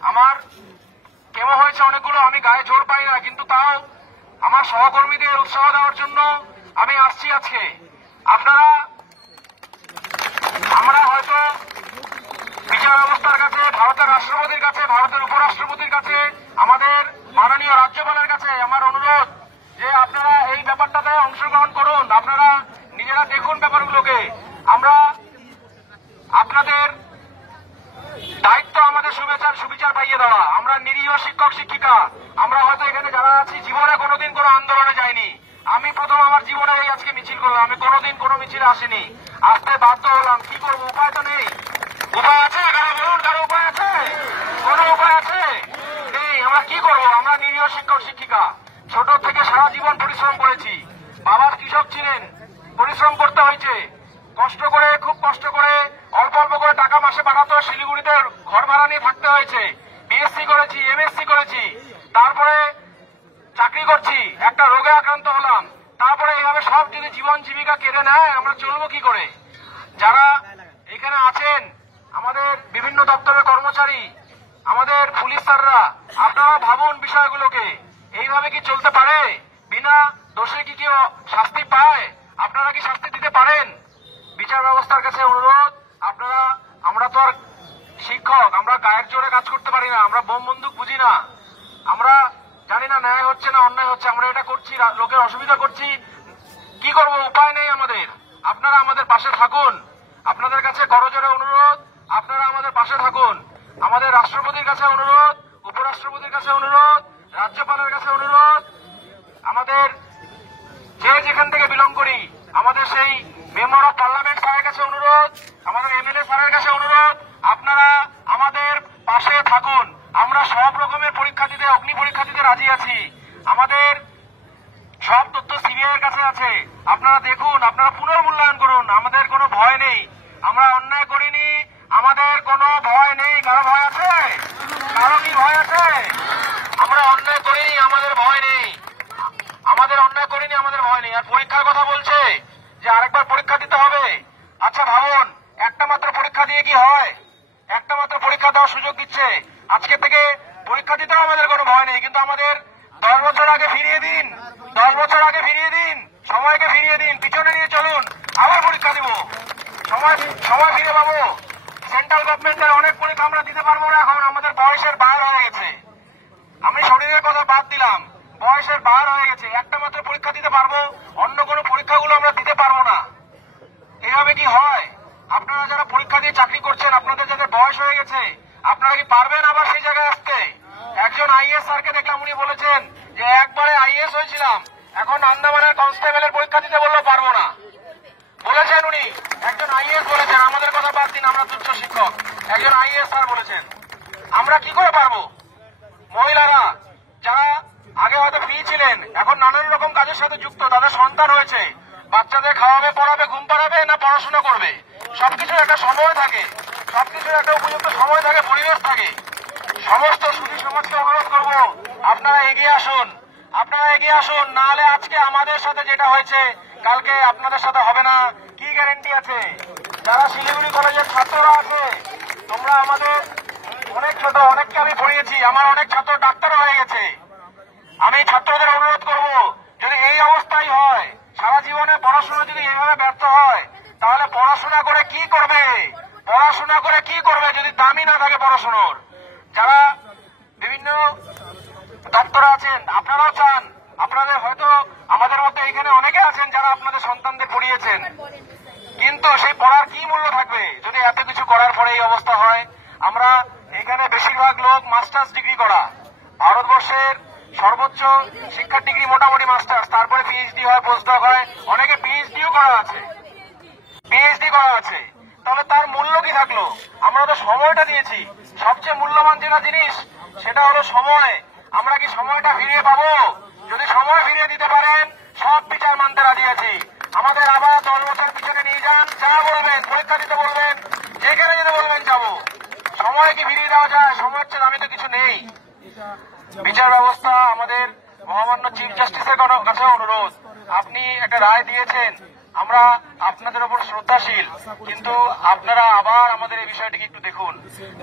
আমার কেমন হয়েছে অনেকগুলো, আমি গায়ে জোর পাই না, কিন্তু তাও আমার সহকর্মীদের উৎসাহ দেওয়ার জন্য আমি আসছি আজকে। আমরা হয়তো বিচার ব্যবস্থার কাছে, ভারতের রাষ্ট্রপতির কাছে, ভারতের উপরাষ্ট্রপতির কাছে, আমাদের মাননীয় রাজ্যপালের কাছে আমার অনুরোধ যে আপনারা এই ব্যাপারটাতে অংশগ্রহণ করুন, আপনারা নিজেরা দেখুন ব্যাপারগুলোকে। আমরা আপনাদের দায়িত্ব আমাদের সুবিচার পাইয়ে দেওয়া। আমরা নিরীহ শিক্ষক শিক্ষিকা, আমরা হয়তো এখানে যারা আছি জীবনে কোনোদিন কোনো আন্দোলনে যাইনি। আমি প্রথম আমার জীবনে এই আজকে মিছিল করলাম, আমি কোনোদিন কোনো মিছিলে আসিনি, আসতে বাধ্য হলাম। কি করবো, উপায় তো নেই। উপায় আছে? কারো বলুন, কারো উপায় আছে? কোনো উপায় আছে? নেই। আমরা কি করবো? আমরা নিরীহ শিক্ষক শিক্ষিকা, ছোট থেকে সারা জীবন পরিশ্রম করেছি। বাবা কৃষক ছিলেন, পরিশ্রম করতে হয়েছে, কষ্ট করে, খুব কষ্ট করে, অল্প অল্প করে টাকা মাসে পাঠাতো। শিলিগুড়িতে ঘর ভাড়া নিয়ে থাকতে হয়েছে। বিএসসি করেছি, এমএসসি করেছি, তারপরে চাকরি করছি, একটা রোগে আক্রান্ত হলাম। তারপরে এইভাবে সব যদি জীবন জীবিকা কেড়ে নেয়, আমরা চলবো কি করে? যারা এখানে আছেন, আমাদের বিভিন্ন দপ্তরের কর্মচারী, আমাদের পুলিশ স্যাররা, আপনারা ভাবুন বিষয়গুলোকে। এইভাবে কি চলতে পারে? বিনা দোষে কি কেউ শাস্তি পায়? আপনারা কি শাস্তি দিতে পারেন? বিচার ব্যবস্থার কাছে অনুরোধ, আপনারা, আমরা তো আর শিক্ষক, আমরা গায়ের জোরে কাজ করতে পারি না, আমরা বোম বন্দুক বুঝি না, আমরা জানি না ন্যায় হচ্ছে না অন্যায় হচ্ছে, আমরা এটা করছি, লোকের অসুবিধা করছি, কি করব? উপায় নেই আমাদের। আপনারা আমাদের পাশে থাকুন, আপনাদের কাছে করজোরে অনুরোধ, আপনারা আমাদের পাশে থাকুন। আমাদের রাষ্ট্রপতির কাছে অনুরোধ, উপরাষ্ট্রপতির কাছে অনুরোধ, রাজ্যপালের কাছে অনুরোধ, আমাদের যে যেখান থেকে বিলং করি, আমাদের সেই মেম্বার অফ পার্লামেন্ট স্যারের কাছে অনুরোধ, আমাদের এমএলএ স্যারের কাছে অনুরোধ, আপনারা আমাদের পাশে থাকুন। আমরা সব রকমের পরীক্ষা দিতে, অগ্নি পরীক্ষা দিতে রাজি আছি। আমাদের সব তথ্য সিবিআইয়ের কাছে আছে। আপনারা দেখুন, আপনারা পুনর্মূল্যায়ন করুন। আমাদের কোনো ভয় নেই, আমরা অন্যায় করিনি, আমাদের কোনো ভয় নেই। কারো ভয় আছে? কারো কি ভয় আছে? আমরা অন্যায় করিনি, আমাদের ভয় নেই, আমাদের অন্যায় করিনি, আমাদের ভয় নেই। আর পরীক্ষার কথা বলছে যে আরেকবার পরীক্ষা দিতে হবে। আচ্ছা ভাবুন, একটা মাত্র পরীক্ষা দিয়ে কি হয়? একটা মাত্র পরীক্ষা দেওয়ার সুযোগ দিচ্ছে। আজকে থেকে পরীক্ষা দিতেও আমাদের কোনো ভয় নেই, কিন্তু আমাদের 10 বছর আগে ফিরিয়ে দিন, 10 বছর আগে ফিরিয়ে দিন, সময়কে ফিরিয়ে দিন, পিছনে নিয়ে চলুন, আবার পরীক্ষা দিব, সময় ফিরে পাবো। সেন্ট্রাল গভর্নমেন্টের অনেক পরীক্ষা আমরা দিতে পারবো না, এখন আমাদের বয়সের বার হয়ে গেছে। আমি শরীরের কথা বাদ দিলাম, বয়সের বার হয়ে গেছে। একটা মাত্র পরীক্ষা দিতে পারবো, অন্য কোনো পরীক্ষাগুলো আমরা দিতে পারবো না। এভাবে কি হয়? আপনারা যারা পরীক্ষা দিয়ে চাকরি করছেন, আপনাদের যাদের বয়স হয়ে গেছে, আপনারা কি পারবেন আবার সেই জায়গায় আসতে? একজন আইএএস স্যারকে দেখলাম, উনি বলেছেন যে একবারে আইএএস হয়েছিলাম, এখন আন্দামানের কনস্টেবলের পরীক্ষা দিতে বললেও পারবো না, বলেছেন উনি। একজন আইএএস বলেছেন, আমাদের কথা বাদ দিন, আমরা তুচ্ছ শিক্ষক, একজন আইএএস স্যার বলেছেন। আমরা কি করে পারবো? মহিলারা যারা আগে হয়তো ফ্রি ছিলেন, এখন নানান রকম কাজের সাথে যুক্ত, তাদের সন্তান হয়েছে, বাচ্চাদের খাওয়াবে, পড়াবে, ঘুম পাড়াবে, না পড়াশোনা করবে, সবকিছুর একটা সময় থাকে, সবকিছুর একটা উপযুক্ত সময় থাকে, পরিবেশ থাকে। সমস্ত সুধী সমাজকে অনুরোধ করব, আপনারা এগিয়ে আসুন, আপনারা এগিয়ে আসুন, না হলে আজকে আমাদের সাথে যেটা হয়েছে কালকে আপনাদের সাথে হবে না, কি গ্যারেন্টি আছে? যারা শিলিগুড়ি কলেজের ছাত্ররা আছে, তোমরা আমাদের অনেক ছোট, অনেককে আমি পড়িয়েছি, আমার অনেক ছাত্র ডাক্তার হয়ে গেছে। আমি ছাত্রদের অনুরোধ করব, যদি এই অবস্থাই হয়, সারা জীবনে পড়াশোনা যদি এইভাবে ব্যর্থ হয়, তাহলে পড়াশোনা করে কি করবে? পড়াশোনা করে কি করবে যদি দামই না থাকে পড়াশোনার? যারা বিভিন্ন দপ্তরে আছেন, আপনারাও চান, আপনাদের হয়তো আমাদের মধ্যে এখানে অনেকে আছেন যারা আপনাদের সন্তানদের পড়িয়েছেন, কিন্তু সেই পড়ার কি মূল্য থাকবে যদি এত কিছু করার পরে এই অবস্থা হয়? আমরা এখানে বেশিরভাগ লোক মাস্টার্স ডিগ্রি করা, ভারতবর্ষের সর্বোচ্চ শিক্ষার ডিগ্রি মোটামুটি মাস্টার্স, তারপরে পিএইচডি হয়, পোস্টডক হয়, অনেকে পিএইচডিও করা আছে, পিএইচডি করা আছে। তাহলে তার মূল্য কি থাকলো? আমরা তো সময়টা দিয়েছি, সবচেয়ে মূল্যবান যেটা জিনিস সেটা হলো সময়। আমরা কি সময়টা ফিরিয়ে পাবো? যদি সময় ফিরিয়ে দিতে পারেন, সব বিচার মানতে রাজি আছি। আমাদের আবার 10 বছর পিছনে নিয়ে যান, যা বলবেন, পরীক্ষা দিতে বলবেন, যেখানে যেতে বলবেন যাবো। সময় কি ফিরিয়ে দেওয়া যায়? সময়ের চেয়ে দামি তো কিছু নেই। বিচার ব্যবস্থা, আমাদের মহামান্য চিফ জাস্টিসের কাছে অনুরোধ, আপনি একটা রায় দিয়েছেন, আমরা আপনাদের উপর শ্রদ্ধাশীল, কিন্তু আপনারা আবার আমাদের এই বিষয়টিকে একটু দেখুন।